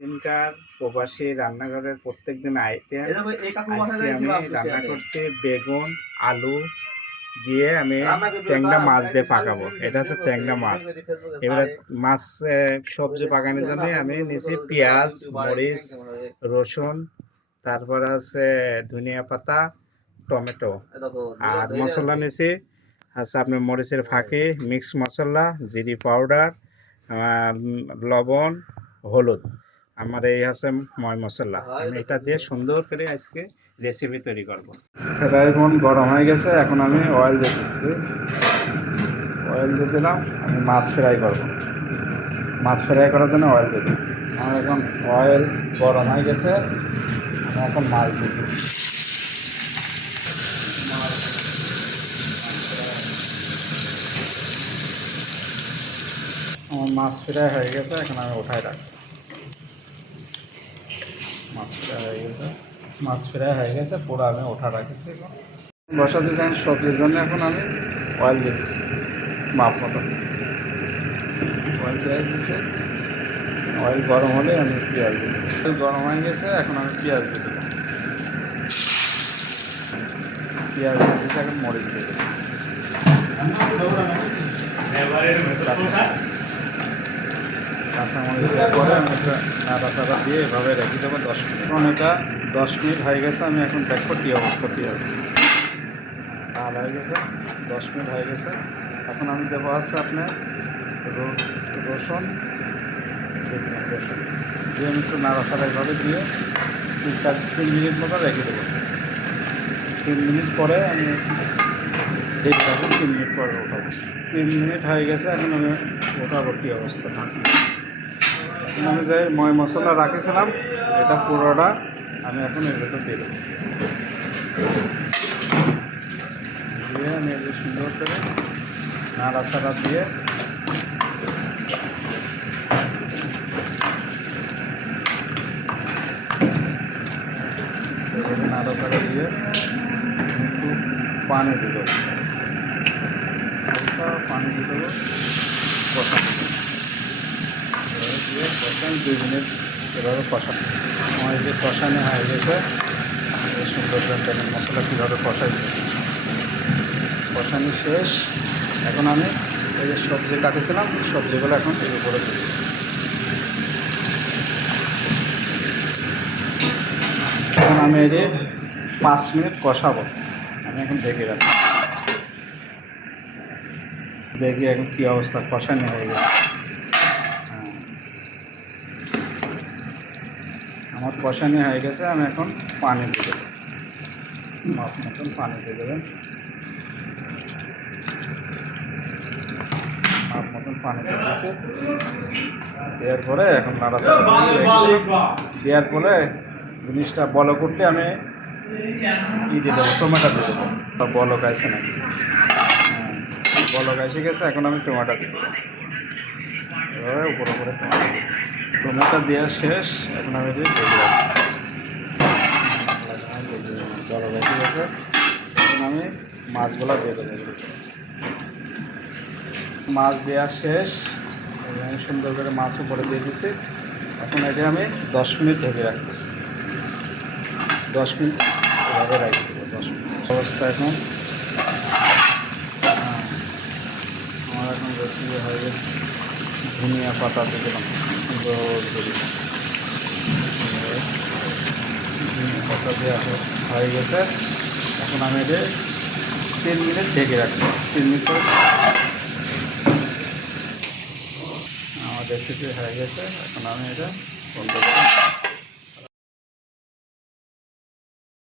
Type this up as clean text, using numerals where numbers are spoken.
এখানকার প্রবাসী রান্নাঘরের প্রত্যেকদিন আইটেম। আজকে আমি রান্না করছি বেগুন আলু দিয়ে আমি ট্যাংরা মাছ দিয়ে পাকাবো। এটা হচ্ছে ট্যাংরা মাছ। এবারে মাছ সবজি পাকানোর জন্য আমি নিয়েছি পেঁয়াজ, মরিচ, রসুন, তারপরে আছে ধনিয়া পাতা, টমেটো আর মশলা নিয়েছি আছে আপনার মরিচের ফাঁকি, মিক্স মশলা, জিরি পাউডার, লবণ, হলুদ। আমার এই হচ্ছে ময় মশলা। আমি এটা দিয়ে সুন্দর করে আজকে রেসিপি তৈরি করব। এটা এখন গরম হয়ে গেছে, এখন আমি অয়েল দিয়ে দিচ্ছি। অয়েল দিয়ে দিলাম, আমি মাছ ফ্রাই করব। মাছ ফ্রাই করার জন্য অয়েল দিয়ে দিই। আমার এখন অয়েল গরম হয়ে গেছে, আমি এখন মাছ দিয়ে দিই। আমার মাছ ফ্রাই হয়ে গেছে, এখন আমি উঠাই রাখবো। মাছ ফ্রাই হয়ে গেছে, পুরো আমি ওঠা রাখছি। এখন বসাতে চাই সবজির জন্য, এখন আমি অয়েল দিয়ে দিচ্ছি মাপ মতো। অয়েল দিয়ে দিচ্ছি, অয়েল গরম হলে আমি পেঁয়াজ দিয়ে দিই। অয়েল গরম হয়ে গেছে, এখন আমি পেঁয়াজ দিয়ে দেবো। পেঁয়াজ দিয়ে দিচ্ছি, এখন মরিচ দিয়ে দেবো। কাঁচামরিচ দেওয়ার পরে আমি একটা নাড়াচাড়া দিয়ে এভাবে রেখে দেবো 10 মিনিট। এখন এটা 10 মিনিট হয়ে গেছে, আমি এখন দেখবো কী অবস্থা। পেঁয়াজ লাল হয়ে গেছে, 10 মিনিট হয়ে গেছে। এখন আমি দেবো হচ্ছে আপনার রসুন দিয়ে আমি একটু নাড়াচাড়া এভাবে দিয়ে 3 মিনিট মতো রেখে দেবো। 3 মিনিট পরে আমি দেখবো, 3 মিনিট পরে ওঠাবো। 3 মিনিট হয়ে গেছে, এখন আমি ওঠাবো কী অবস্থা। এখন আমি যে ময় মশলা রাখেছিলাম এটা পুরোটা আমি এখন এর ভেতর দিয়ে দেবো। দিয়ে আমি এগুলো সুন্দর করে নাড়াচাড়া দিয়ে নাড়াচাড়া দিয়ে একটু পানি দিয়ে দেবো, হালকা পানি দিয়ে দেবো, কষানো দিয়ে কষানো 2 মিনিট এভাবে কষানো। আমার যে কষানো হয়ে গেছে, সুন্দর করে মশলা কীভাবে কষাইছে, কষানো শেষ। এখন আমি এই যে সবজি কাটেছিলাম, সবজিগুলো এখন এর উপরে দিই। এখন আমি এই যে 5 মিনিট কষাবো। আমি এখন দেখে রাখি, দেখি এখন কী অবস্থা। কষানো হয়ে গেছে, আমার কষানো হয়ে গেছে। আমি এখন পানি দিয়ে দেবো, মাপ মতন পানি দিয়ে দেবেন। মাপ মতন পানি দিয়ে দিয়েছে, দেওয়ার পরে এখন নাড়াচাড়া দেওয়ার পরে জিনিসটা বলক উঠলে আমি দিয়ে দেবো, টমেটো দিয়ে দেবো। বলক আছে নাকি, বলক এসে গেছে, এখন আমি টমেটো দিয়ে দেবো। এভাবে উপরে উপরে টমেটো দেওয়া শেষ। এখন আমি দিয়ে দেখে রাখবো, বলক এসে গেছে। এখন আমি মাছগুলো দিয়ে দেবো। মাছ দেওয়া শেষ, আমি সুন্দর করে মাছ উপরে দিয়ে দিচ্ছি। এখন এটা আমি 10 মিনিট ঢেকে রাখবো। 10 মিনিট এভাবে রাখি দেবো। 10 মিনিট অবস্থা এখন আমার এখন রেসিপি হয়ে গেছে। ধনিয়া পাতা দিয়ে দিলাম সুন্দর করে, ধনিয়া পাতা দেওয়া হয়ে গেছে। এখন আমি এটা 3 মিনিট ঢেকে রাখবো। 3 মিনিট পরে আমার রেসিপি হয়ে গেছে। এখন আমি এটা বন্ধ করি।